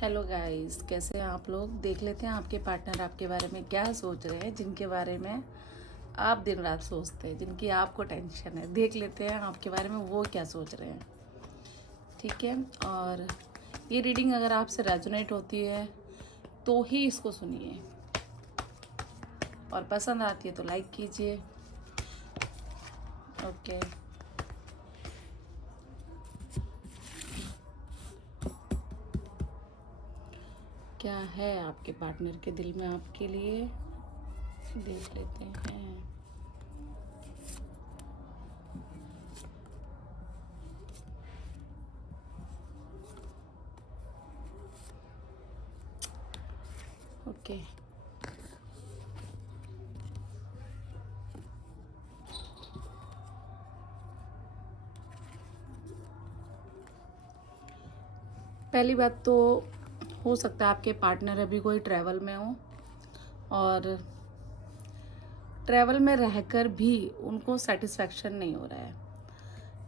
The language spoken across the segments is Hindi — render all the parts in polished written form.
हेलो गाइस, कैसे हैं आप लोग। देख लेते हैं आपके पार्टनर आपके बारे में क्या सोच रहे हैं, जिनके बारे में आप दिन रात सोचते हैं, जिनकी आपको टेंशन है। देख लेते हैं आपके बारे में वो क्या सोच रहे हैं। ठीक है। और ये रीडिंग अगर आपसे रेजोनेट होती है तो ही इसको सुनिए, और पसंद आती है तो लाइक कीजिए। ओके। क्या है आपके पार्टनर के दिल में आपके लिए, देख लेते हैं। ओके। पहली बात तो हो सकता है आपके पार्टनर अभी कोई ट्रैवल में हो, और ट्रैवल में रहकर भी उनको सेटिस्फैक्शन नहीं हो रहा है।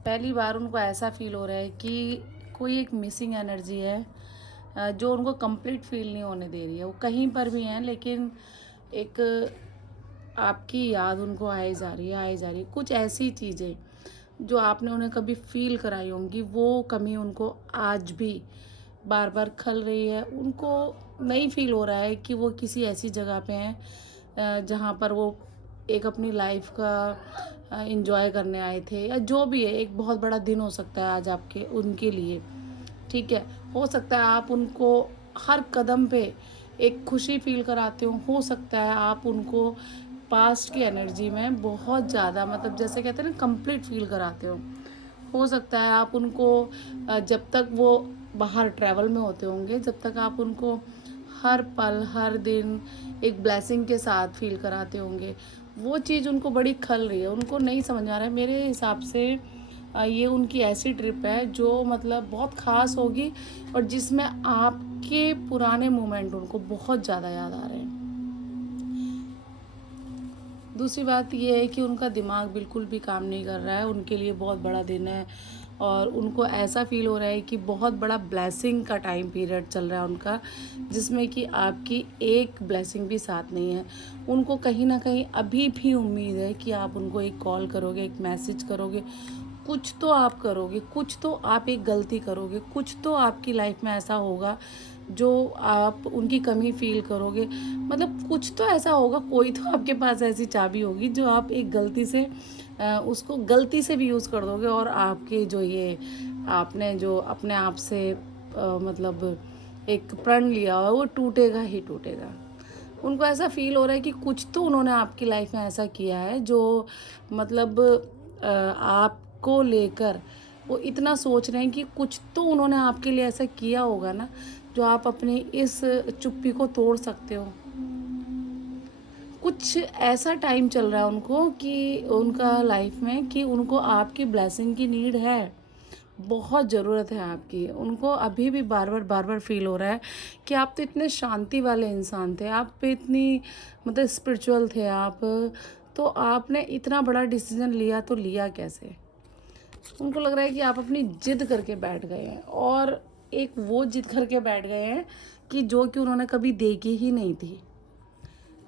पहली बार उनको ऐसा फील हो रहा है कि कोई एक मिसिंग एनर्जी है जो उनको कंप्लीट फील नहीं होने दे रही है। वो कहीं पर भी हैं लेकिन एक आपकी याद उनको आई जा रही है, आई जा रही है। कुछ ऐसी चीज़ें जो आपने उन्हें कभी फील कराई होंगी, वो कमी उनको आज भी बार बार खल रही है। उनको नहीं फील हो रहा है कि वो किसी ऐसी जगह पे हैं जहाँ पर वो एक अपनी लाइफ का एंजॉय करने आए थे, या जो भी है। एक बहुत बड़ा दिन हो सकता है आज आपके उनके लिए। ठीक है। हो सकता है आप उनको हर कदम पे एक खुशी फील कराते हो सकता है आप उनको पास्ट की एनर्जी में बहुत ज़्यादा, मतलब जैसे कहते हैं ना, कंप्लीट फील कराते हो सकता है आप उनको जब तक वो बाहर ट्रैवल में होते होंगे, जब तक आप उनको हर पल हर दिन एक ब्लेसिंग के साथ फील कराते होंगे। वो चीज़ उनको बड़ी खल रही है, उनको नहीं समझ आ रहा है। मेरे हिसाब से ये उनकी ऐसी ट्रिप है जो मतलब बहुत ख़ास होगी, और जिसमें आपके पुराने मोमेंट उनको बहुत ज़्यादा याद आ रहे हैं। दूसरी बात ये है कि उनका दिमाग बिल्कुल भी काम नहीं कर रहा है। उनके लिए बहुत बड़ा दिन है, और उनको ऐसा फील हो रहा है कि बहुत बड़ा ब्लेसिंग का टाइम पीरियड चल रहा है उनका, जिसमें कि आपकी एक ब्लेसिंग भी साथ नहीं है। उनको कहीं ना कहीं अभी भी उम्मीद है कि आप उनको एक कॉल करोगे, एक मैसेज करोगे, कुछ तो आप करोगे, कुछ तो आप एक गलती करोगे, कुछ तो आपकी लाइफ में ऐसा होगा जो आप उनकी कमी फील करोगे। मतलब कुछ तो ऐसा होगा, कोई तो आपके पास ऐसी चाबी होगी जो आप एक गलती से उसको गलती से भी यूज़ कर दोगे, और आपके जो ये आपने जो अपने आप से मतलब एक प्रण लिया हुआ वो टूटेगा ही टूटेगा। उनको ऐसा फील हो रहा है कि कुछ तो उन्होंने आपकी लाइफ में ऐसा किया है जो मतलब आपको लेकर वो इतना सोच रहे हैं कि कुछ तो उन्होंने आपके लिए ऐसा किया होगा ना, जो आप अपनी इस चुप्पी को तोड़ सकते हो। कुछ ऐसा टाइम चल रहा है उनको कि उनका लाइफ में कि उनको आपकी ब्लेसिंग की नीड है, बहुत ज़रूरत है आपकी। उनको अभी भी बार बार फील हो रहा है कि आप तो इतने शांति वाले इंसान थे, आप पे इतनी मतलब स्पिरिचुअल थे आप, तो आपने इतना बड़ा डिसीजन लिया तो लिया कैसे। उनको लग रहा है कि आप अपनी जिद करके बैठ गए हैं, और एक वो जिद करके बैठ गए हैं कि जो कि उन्होंने कभी देखी ही नहीं थी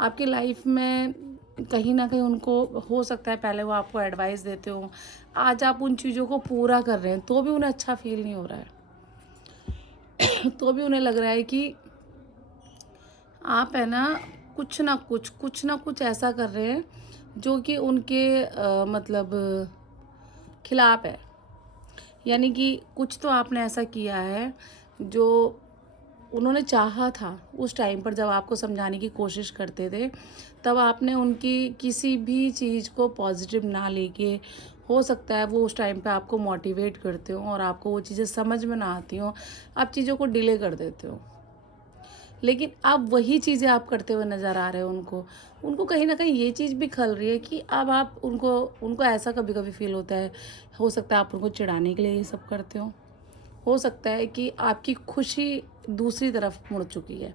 आपकी लाइफ में। कहीं ना कहीं उनको हो सकता है पहले वो आपको एडवाइस देते हो, आज आप उन चीज़ों को पूरा कर रहे हैं तो भी उन्हें अच्छा फील नहीं हो रहा है। तो भी उन्हें लग रहा है कि आप है ना कुछ ना कुछ ऐसा कर रहे हैं जो कि उनके मतलब खिलाफ है। यानी कि कुछ तो आपने ऐसा किया है जो उन्होंने चाहा था उस टाइम पर, जब आपको समझाने की कोशिश करते थे, तब आपने उनकी किसी भी चीज़ को पॉजिटिव ना लेके, हो सकता है वो उस टाइम पे आपको मोटिवेट करते हो और आपको वो चीज़ें समझ में ना आती हो, आप चीज़ों को डिले कर देते हो। लेकिन अब वही चीज़ें आप करते हुए नज़र आ रहे हो उनको। उनको कहीं न कहीं ये चीज़ भी खल रही है कि अब आप उनको ऐसा कभी-कभी फ़ील होता है, हो सकता है आप उनको चिढ़ाने के लिए ये सब करते हो सकता है कि आपकी खुशी दूसरी तरफ मुड़ चुकी है।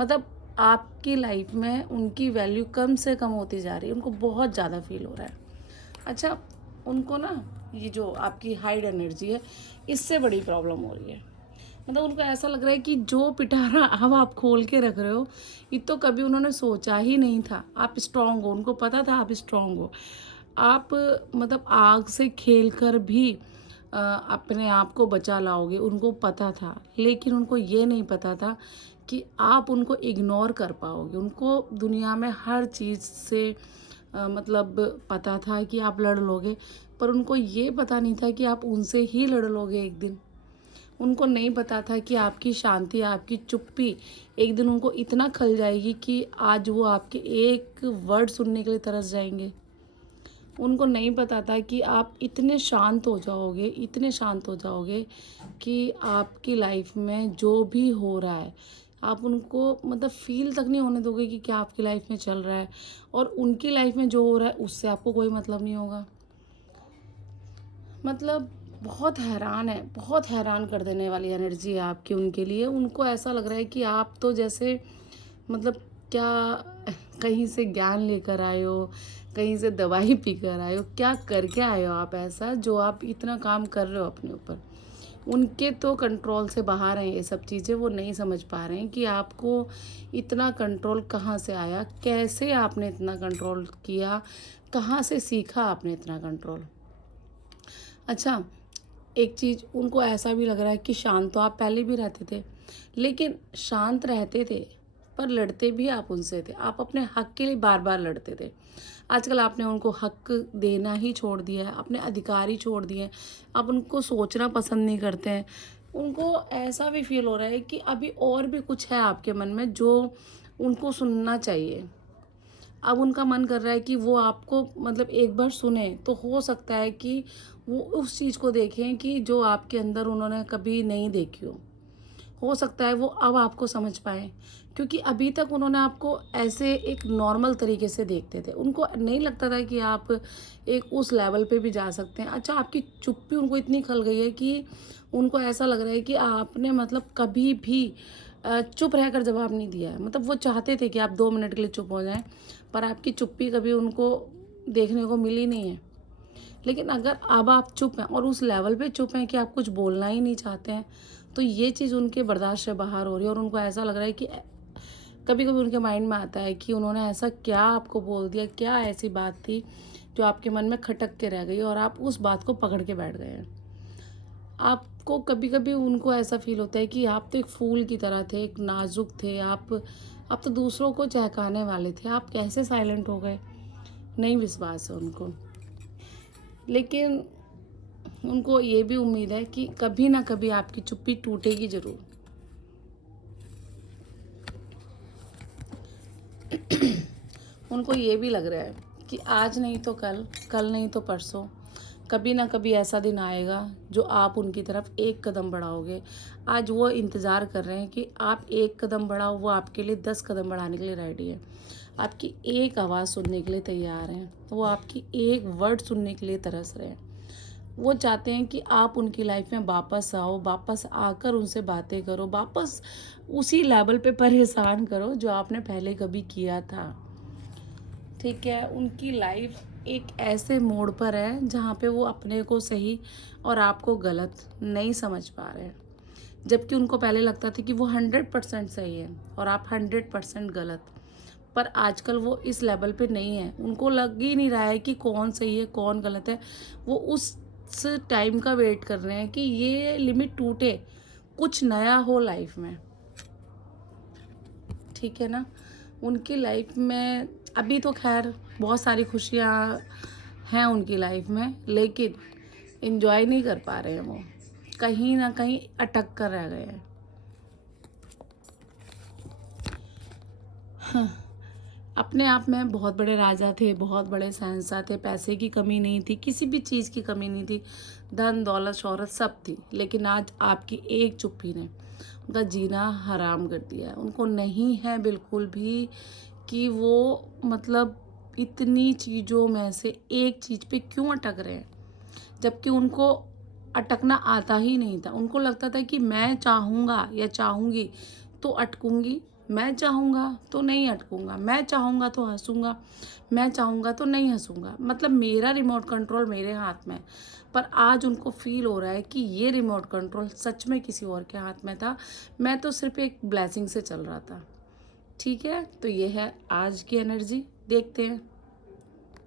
मतलब आपकी लाइफ में उनकी वैल्यू कम से कम होती जा रही है, उनको बहुत ज़्यादा फ़ील हो रहा है। अच्छा, उनको ना ये जो आपकी हाइड एनर्जी है, इससे बड़ी प्रॉब्लम हो रही है। मतलब उनको ऐसा लग रहा है कि जो पिटारा अब आप खोल के रख रहे हो, ये तो कभी उन्होंने सोचा ही नहीं था। आप स्ट्रांग हो, उनको पता था आप स्ट्रांग हो। आप मतलब आग से खेल कर भी अपने आप को बचा लाओगे, उनको पता था। लेकिन उनको ये नहीं पता था कि आप उनको इग्नोर कर पाओगे। उनको दुनिया में हर चीज़ से मतलब पता था कि आप लड़ लोगे, पर उनको ये पता नहीं था कि आप उनसे ही लड़ लोगे एक दिन। उनको नहीं पता था कि आपकी शांति, आपकी चुप्पी एक दिन उनको इतना खल जाएगी कि आज वो आपके एक वर्ड सुनने के लिए तरस जाएंगे। उनको नहीं पता था कि आप इतने शांत हो जाओगे, इतने शांत हो जाओगे कि आपकी लाइफ में जो भी हो रहा है, आप उनको मतलब फ़ील तक नहीं होने दोगे कि क्या आपकी लाइफ में चल रहा है, और उनकी लाइफ में जो हो रहा है उससे आपको कोई मतलब नहीं होगा। मतलब बहुत हैरान है, बहुत हैरान कर देने वाली एनर्जी है आपकी उनके लिए। उनको ऐसा लग रहा है कि आप तो जैसे मतलब क्या कहीं से ज्ञान लेकर आए हो, कहीं से दवाई पी कर आए हो, क्या करके आए हो आप ऐसा जो आप इतना काम कर रहे हो अपने ऊपर। उनके तो कंट्रोल से बाहर हैं ये सब चीज़ें। वो नहीं समझ पा रहे हैं कि आपको इतना कंट्रोल कहाँ से आया, कैसे आपने इतना कंट्रोल किया, कहाँ से सीखा आपने इतना कंट्रोल। अच्छा, एक चीज़ उनको ऐसा भी लग रहा है कि शांत तो आप पहले भी रहते थे, लेकिन शांत रहते थे पर लड़ते भी आप उनसे थे। आप अपने हक के लिए बार बार लड़ते थे। आजकल आपने उनको हक देना ही छोड़ दिया है, अपने अधिकार ही छोड़ दिए हैं। आप उनको सोचना पसंद नहीं करते हैं। उनको ऐसा भी फील हो रहा है कि अभी और भी कुछ है आपके मन में जो उनको सुनना चाहिए। अब उनका मन कर रहा है कि वो आपको मतलब एक बार सुने, तो हो सकता है कि वो उस चीज़ को देखें कि जो आपके अंदर उन्होंने कभी नहीं देखी हो सकता है वो अब आपको समझ पाएँ, क्योंकि अभी तक उन्होंने आपको ऐसे एक नॉर्मल तरीके से देखते थे। उनको नहीं लगता था कि आप एक उस लेवल पे भी जा सकते हैं। अच्छा, आपकी चुप्पी उनको इतनी खल गई है कि उनको ऐसा लग रहा है कि आपने मतलब कभी भी चुप रहकर जवाब नहीं दिया है। मतलब वो चाहते थे कि आप 2 मिनट के लिए चुप हो जाएँ, पर आपकी चुप्पी कभी उनको देखने को मिली नहीं है। लेकिन अगर अब आप चुप हैं और उस लेवल पे चुप हैं कि आप कुछ बोलना ही नहीं चाहते हैं, तो ये चीज़ उनके बर्दाश्त से बाहर हो रही है। और उनको ऐसा लग रहा है कि कभी कभी उनके माइंड में आता है कि उन्होंने ऐसा क्या आपको बोल दिया, क्या ऐसी बात थी जो आपके मन में खटक के रह गई और आप उस बात को पकड़ के बैठ गए हैं। आपको कभी कभी उनको ऐसा फील होता है कि आप तो एक फूल की तरह थे, एक नाजुक थे, आप तो दूसरों को चहकाने वाले थे, आप कैसे साइलेंट हो गए। नहीं विश्वास है उनको। लेकिन उनको ये भी उम्मीद है कि कभी ना कभी आपकी चुप्पी टूटेगी ज़रूर। उनको ये भी लग रहा है कि आज नहीं तो कल, कल नहीं तो परसों, कभी ना कभी ऐसा दिन आएगा जो आप उनकी तरफ एक कदम बढ़ाओगे। आज वो इंतज़ार कर रहे हैं कि आप एक कदम बढ़ाओ, वो आपके लिए 10 कदम बढ़ाने के लिए रेडी है। आपकी एक आवाज़ सुनने के लिए तैयार हैं, वो आपकी एक वर्ड सुनने के लिए तरस रहे हैं। वो चाहते हैं कि आप उनकी लाइफ में वापस आओ, वापस आकर उनसे बातें करो, वापस उसी लेवल पे परेशान करो जो आपने पहले कभी किया था। ठीक है, उनकी लाइफ एक ऐसे मोड़ पर है जहाँ पे वो अपने को सही और आपको गलत नहीं समझ पा रहे हैं। जबकि उनको पहले लगता था कि वो 100% सही है और आप 100% गलत। पर आजकल वो इस लेवल पे नहीं है। उनको लग ही नहीं रहा है कि कौन सही है कौन गलत है। वो उस टाइम का वेट कर रहे हैं कि ये लिमिट टूटे, कुछ नया हो लाइफ में। ठीक है ना। उनकी लाइफ में अभी तो खैर बहुत सारी खुशियाँ हैं उनकी लाइफ में, लेकिन इन्जॉय नहीं कर पा रहे हैं। वो कहीं ना कहीं अटक कर रह गए हैं। अपने आप में बहुत बड़े राजा थे, बहुत बड़े शहंशाह थे, पैसे की कमी नहीं थी, किसी भी चीज़ की कमी नहीं थी, धन दौलत शोहरत सब थी। लेकिन आज आपकी एक चुप्पी ने उनका जीना हराम कर दिया है। उनको नहीं है बिल्कुल भी कि वो मतलब इतनी चीज़ों में से एक चीज़ पे क्यों अटक रहे हैं, जबकि उनको अटकना आता ही नहीं था। उनको लगता था कि मैं चाहूँगा या चाहूँगी तो अटकूँगी, मैं चाहूँगा तो नहीं अटकूँगा, मैं चाहूँगा तो हंसूँगा, मैं चाहूँगा तो नहीं हंसूँगा। मतलब मेरा रिमोट कंट्रोल मेरे हाथ में है। पर आज उनको फील हो रहा है कि ये रिमोट कंट्रोल सच में किसी और के हाथ में था, मैं तो सिर्फ एक ब्लेसिंग से चल रहा था। ठीक है, तो ये है आज की एनर्जी। देखते हैं